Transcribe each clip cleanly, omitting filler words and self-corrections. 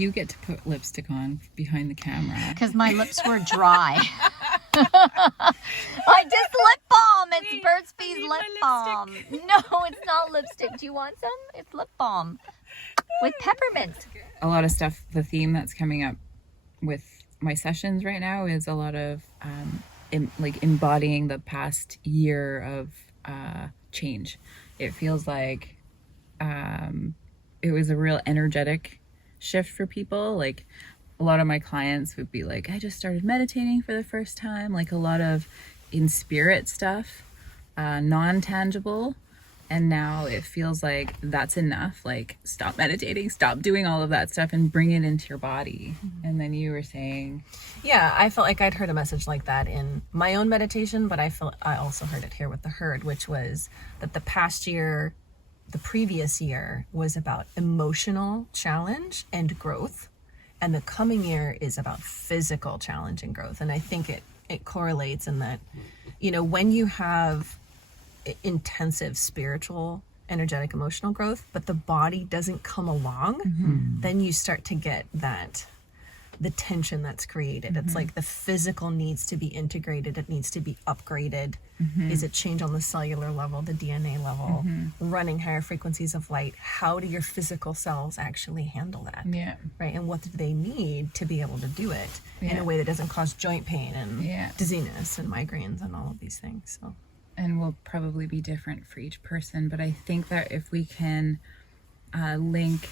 you get to put lipstick on behind the camera. Because my lips were dry. I just lip balm. It's Burt's Bees lip balm. No, it's not lipstick. Do you want some? It's lip balm with peppermint. A lot of stuff, the theme that's coming up with my sessions right now is a lot of embodying the past year of change. It feels like it was a real energetic shift for people. Like a lot of my clients would be like, I just started meditating for the first time, like a lot of in spirit stuff, non-tangible. And now it feels like that's enough. Like, stop meditating, stop doing all of that stuff and bring it into your body. Mm-hmm. And then you were saying... Yeah, I felt like I'd heard a message like that in my own meditation, but I also heard it here with the herd, which was that the past year, the previous year, was about emotional challenge and growth. And the coming year is about physical challenge and growth. And I think it correlates in that, you know, when you have intensive spiritual, energetic, emotional growth, but the body doesn't come along, then you start to get the tension that's created. It's like the physical needs to be integrated. It needs to be upgraded. Is it change on the cellular level, the DNA level, running higher frequencies of light? How do your physical cells actually handle that? Yeah. Right. And what do they need to be able to do it in a way that doesn't cause joint pain and dizziness and migraines and all of these things? So. And will probably be different for each person, but I think that if we can link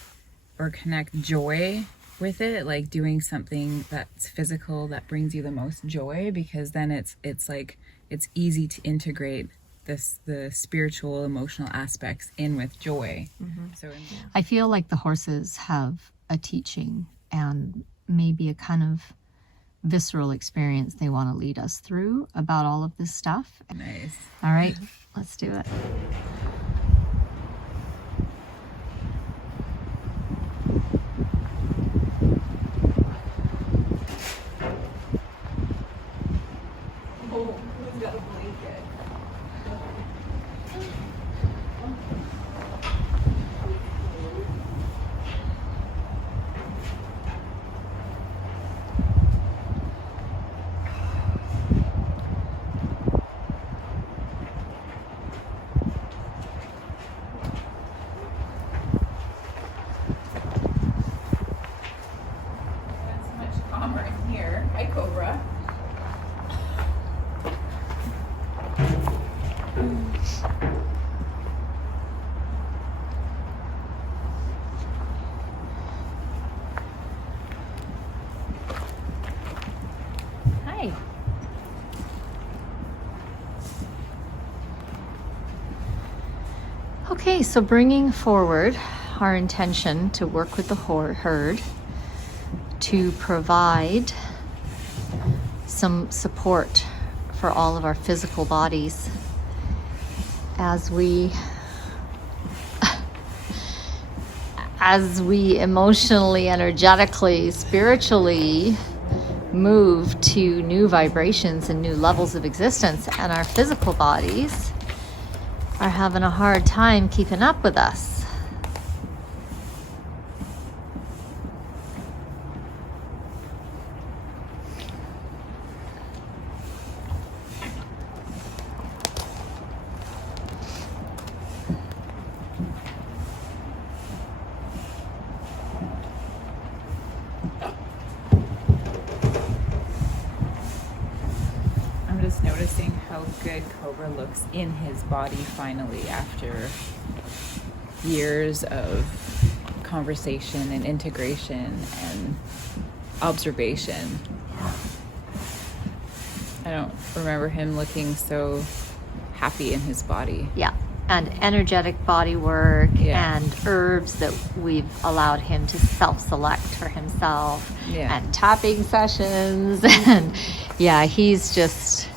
or connect joy with it, like doing something that's physical that brings you the most joy, because then it's like it's easy to integrate the spiritual, emotional aspects in with joy. So I feel like the horses have a teaching and maybe a kind of visceral experience they want to lead us through about all of this stuff. Nice. All right, let's do it. Oh, who's got a blanket? Hi. Okay, so bringing forward our intention to work with the herd to provide some support for all of our physical bodies as we emotionally, energetically, spiritually move to new vibrations and new levels of existence, and our physical bodies are having a hard time keeping up with us. Noticing how good Cobra looks in his body finally after years of conversation and integration and observation. I don't remember him looking so happy in his body. Yeah, and energetic body work and herbs that we've allowed him to self-select for himself and tapping sessions and he's just,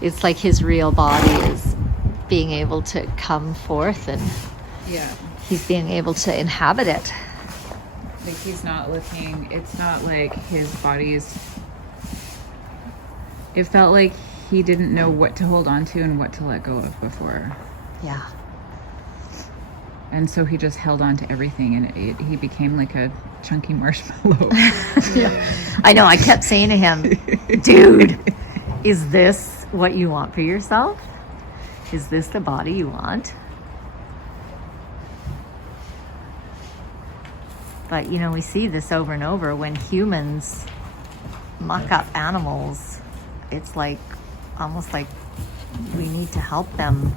it's like his real body is being able to come forth and he's being able to inhabit it. Like he's not looking, it's not like his body is, it felt like he didn't know what to hold on to and what to let go of before. Yeah. And so he just held on to everything, and he became like a chunky marshmallow. I know. I kept saying to him, dude, is this what you want for yourself? Is this the body you want? But, you know, we see this over and over when humans muck up animals. It's like, almost like we need to help them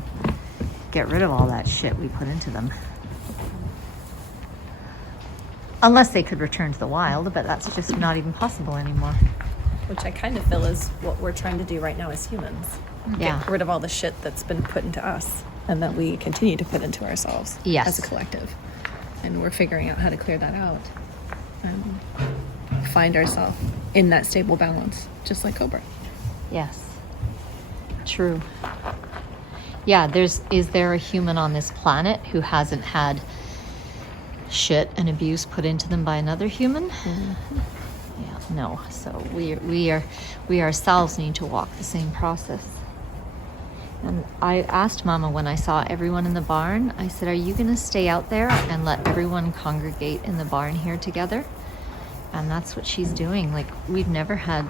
get rid of all that shit we put into them. Unless they could return to the wild, but that's just not even possible anymore. Which I kind of feel is what we're trying to do right now as humans. Yeah. Get rid of all the shit that's been put into us and that we continue to put into ourselves as a collective. And we're figuring out how to clear that out and find ourselves in that stable balance, just like Cobra. Yes. True. Yeah, is there a human on this planet who hasn't had shit and abuse put into them by another human? Mm-hmm. Yeah, no. So we ourselves need to walk the same process. And I asked Mama when I saw everyone in the barn, I said, are you going to stay out there and let everyone congregate in the barn here together? And that's what she's doing. Like, we've never had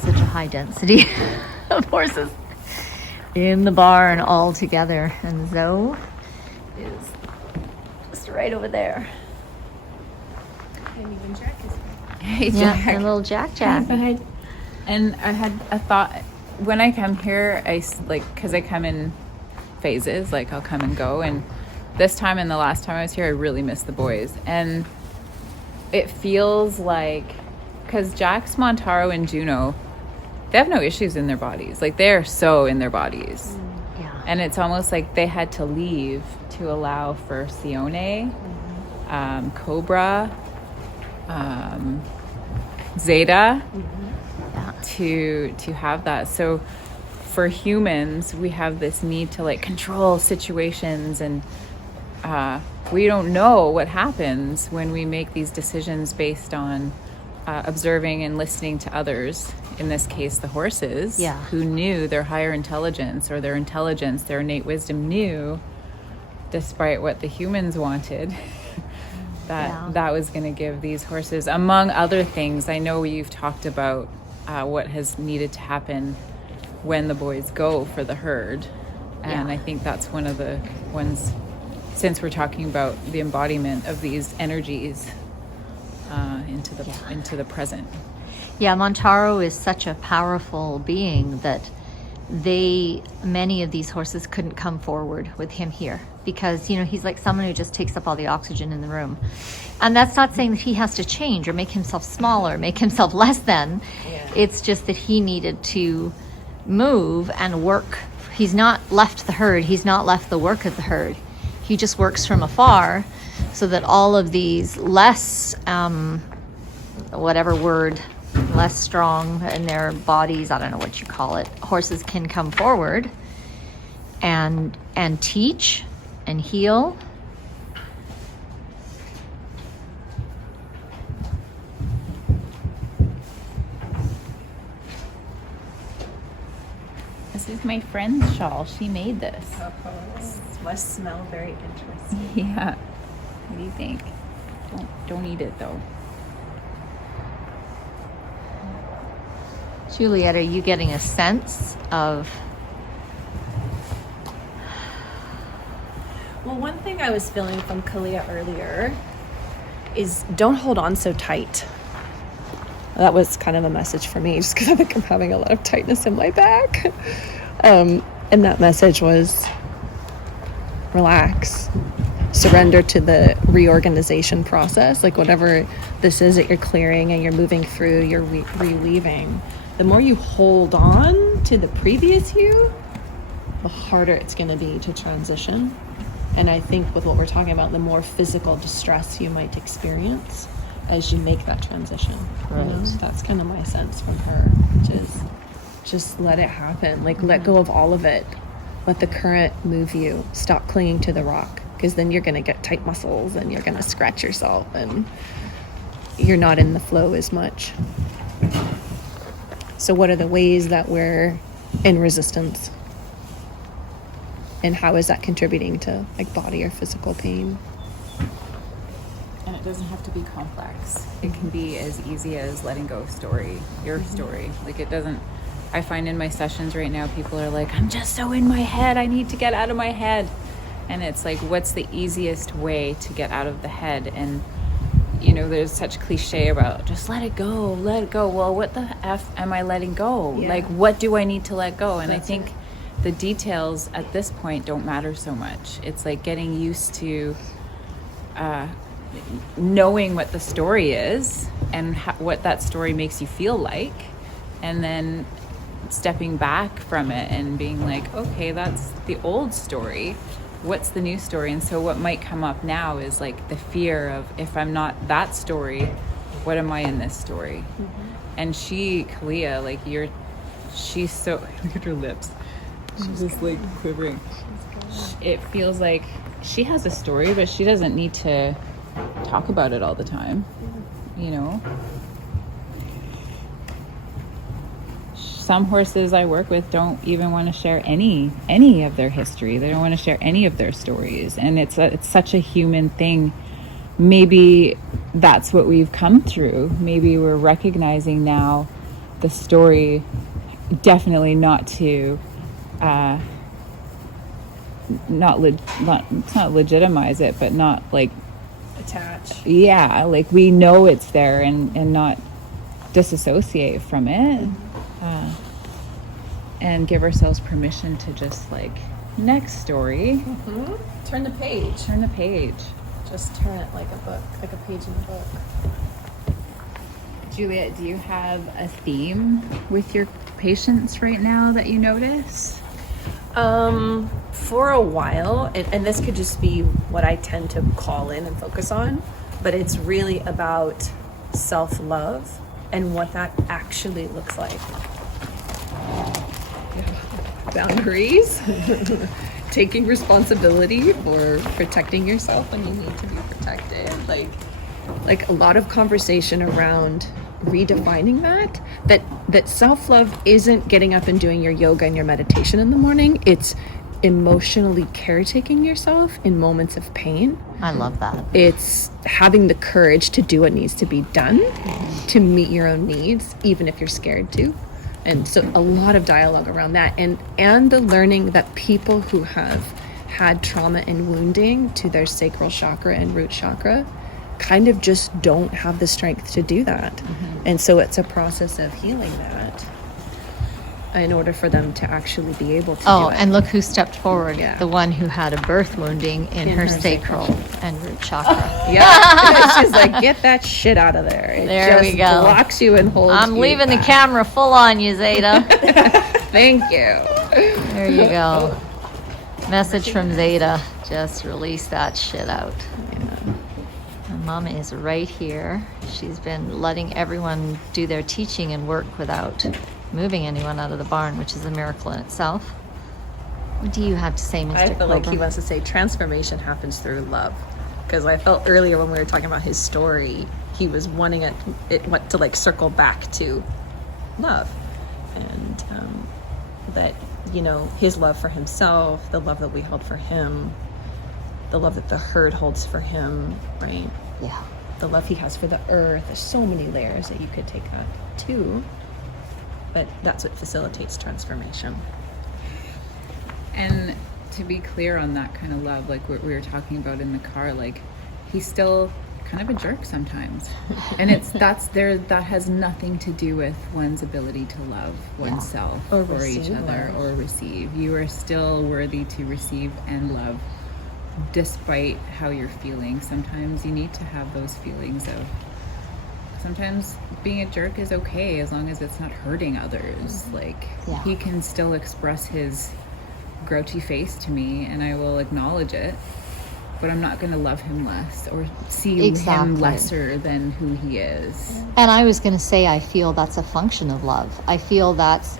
such a high density of horses in the barn all together. And Zoe is just right over there. And even Jack is here. Hey, Yeah, Jack. and little Jack. And I had a thought when I come here, because I come in phases, like I'll come and go. And this time and the last time I was here, I really missed the boys. And it feels like, because Jax, Montaro, and Juno, they have no issues in their bodies. Like, they're so in their bodies. Yeah. And it's almost like they had to leave to allow for Sione, Cobra, Zeta, to have that. So for humans, we have this need to like control situations, and we don't know what happens when we make these decisions based on observing and listening to others. In this case, the horses, who knew their higher intelligence, or their intelligence, their innate wisdom, knew, despite what the humans wanted, that was going to give these horses, among other things. I know you've talked about what has needed to happen when the boys go for the herd. And I think that's one of the ones, since we're talking about the embodiment of these energies into the present. Yeah, Montaro is such a powerful being that many of these horses couldn't come forward with him here, because, you know, he's like someone who just takes up all the oxygen in the room. And that's not saying that he has to change or make himself smaller, make himself less than. It's just that he needed to move and work. He's not left the herd. He's not left the work of the herd. He just works from afar so that all of these less, less strong in their bodies, I don't know what you call it, horses can come forward and teach and heal. This is my friend's shawl. She made this. This must smell very interesting. Yeah. What do you think? Don't eat it though. Juliet, are you getting a sense of... Well, one thing I was feeling from Kalia earlier is don't hold on so tight. That was kind of a message for me, just because I think I'm having a lot of tightness in my back. And that message was relax, surrender to the reorganization process. Like, whatever this is that you're clearing and you're moving through, you're reweaving. The more you hold on to the previous you, the harder it's going to be to transition. And I think with what we're talking about, the more physical distress you might experience as you make that transition. Right. You know? So that's kind of my sense from her, which is just let it happen. Like, let go of all of it. Let the current move you. Stop clinging to the rock, because then you're going to get tight muscles and you're going to scratch yourself and you're not in the flow as much. So what are the ways that we're in resistance? And how is that contributing to like body or physical pain? And it doesn't have to be complex. It can be as easy as letting go of story, your story. Like it doesn't, I find in my sessions right now, people are like, I'm just so in my head. I need to get out of my head. And it's like, what's the easiest way to get out of the head? And, you know, there's such cliche about just let it go, let it go. Well, what the F am I letting go? Yeah. Like, what do I need to let go? And That's I think the details at this point don't matter so much. It's like getting used to knowing what the story is and what that story makes you feel like, and then stepping back from it and being like, okay, that's the old story. What's the new story? And so what might come up now is like the fear of, if I'm not that story, what am I in this story? And Kalia, like she's so, look at her lips. She's just like quivering. It feels like she has a story, but she doesn't need to talk about it all the time, you know. Some horses I work with don't even want to share any of their history. They don't want to share any of their stories, and it's such a human thing. Maybe that's what we've come through. Maybe we're recognizing now the story, definitely not to not legitimize it, but not like Attach. Yeah, like we know it's there and not disassociate from it. And give ourselves permission to just like, next story. Turn the page. Turn the page. Just turn it like a book, like a page in a book. Juliet, do you have a theme with your patients right now that you notice? For a while, and this could just be what I tend to call in and focus on, but it's really about self-love and what that actually looks like. Boundaries, taking responsibility for protecting yourself when you need to be protected. Like a lot of conversation around redefining that self-love isn't getting up and doing your yoga and your meditation in the morning. It's emotionally caretaking yourself in moments of pain. I love that. It's having the courage to do what needs to be done to meet your own needs, even if you're scared to. And so a lot of dialogue around that, and the learning that people who have had trauma and wounding to their sacral chakra and root chakra kind of just don't have the strength to do that. And so it's a process of healing that in order for them to actually be able to do it. And look who stepped forward. Yeah. The one who had a birth wounding in her sacral and root chakra. Yeah. She's like, get that shit out of there. It There just we go. blocks you and holds I'm you leaving back. the camera full on you, Zeta. Thank you. There you go. Message from Zeta. Just release that shit out. And Mama is right here. She's been letting everyone do their teaching and work without moving anyone out of the barn, which is a miracle in itself. What do you have to say, Mr. I feel like he Cobra? wants to say transformation happens through love. Because I felt earlier when we were talking about his story, he was wanting it went to like circle back to love. And that, you know, his love for himself, the love that we hold for him, the love that the herd holds for him, right? Yeah. The love he has for the earth. There's so many layers that you could take that to. But that's what facilitates transformation. And to be clear on that kind of love, like what we were talking about in the car, like he's still kind of a jerk sometimes. And that has nothing to do with one's ability to love oneself Or or each receive other love. or receive. You are still worthy to receive and love despite how you're feeling. Sometimes you need to have those feelings of, sometimes being a jerk is okay as long as it's not hurting others. Like he can still express his grouchy face to me and I will acknowledge it, but I'm not going to love him less or see him lesser than who he is. And I was going to say, I feel that's a function of love. I feel that's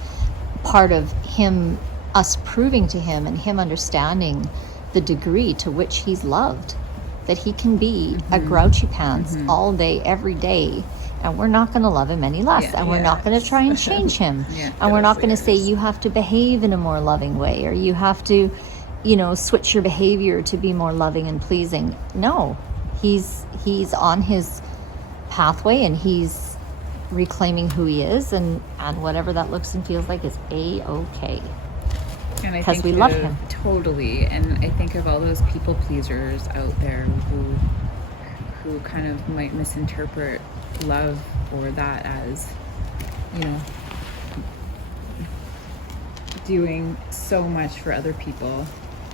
part of him, us proving to him and him understanding the degree to which he's loved, that he can be a grouchy pants all day, every day, and we're not going to love him any less. And we're not going to try and change him. And we're not going to say you have to behave in a more loving way, or you have to, you know, switch your behavior to be more loving and pleasing. No, He's on his pathway, and he's reclaiming who he is, and whatever that looks and feels like is A-okay. And I 'Cause think we love him. Totally. And I think of all those people pleasers out there who kind of might misinterpret love or that as, you know, doing so much for other people.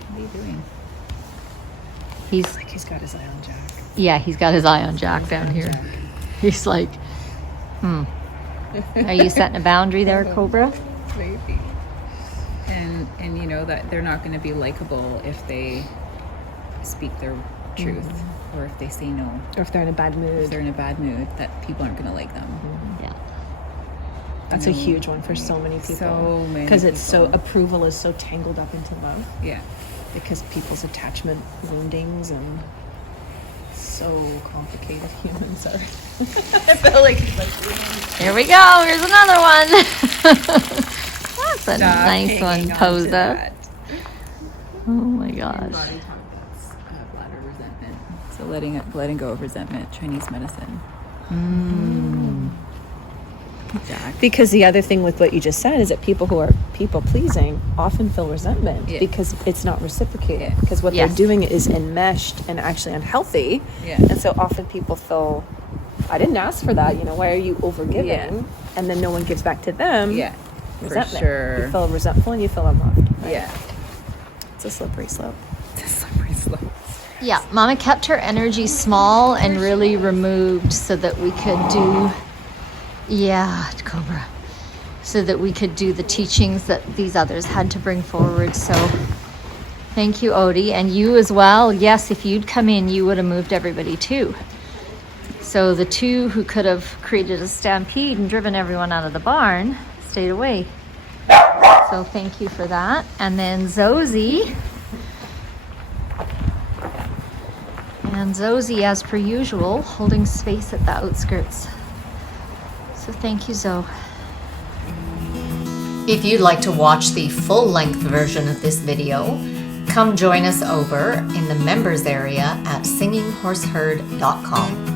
What are you doing? He's Like he's got his eye on Jack. Yeah, he's got his eye on Jack down here. Jack. He's like, Are you setting a boundary there, Cobra? Maybe. And you know that they're not going to be likable if they speak their truth or if they say no. Or if they're in a bad mood. If they're in a bad mood, that people aren't going to like them. Yeah. That's a huge one for so many people. So many Because it's so, people. approval is so tangled up into love. Yeah. Because people's attachment woundings and so complicated humans are. I feel like it's like. Here we go. Here's another one. That's a Stop nice hanging one, on to Posa. that. Oh my gosh. Body talk, that's bladder resentment. So letting go of resentment, Chinese medicine. Jack. Because the other thing with what you just said is that people who are people pleasing often feel resentment because it's not reciprocated. Because what they're doing is enmeshed and actually unhealthy. Yeah. And so often people feel, I didn't ask for that. You know, why are you overgiving? Yeah. And then no one gives back to them. Yeah. Resentment. For sure. You feel resentful and you feel unloved. Right? Yeah. It's a slippery slope. It's a slippery slope. Yeah, Mama kept her energy small and really removed so that we could do, Cobra, so that we could do the teachings that these others had to bring forward. So thank you, Odie, and you as well. Yes, if you'd come in, you would have moved everybody too. So the two who could have created a stampede and driven everyone out of the barn stayed away. So thank you for that. And then Zosie. And Zosie, as per usual, holding space at the outskirts. So thank you, Zoe. If you'd like to watch the full-length version of this video, come join us over in the members area at singinghorseherd.com.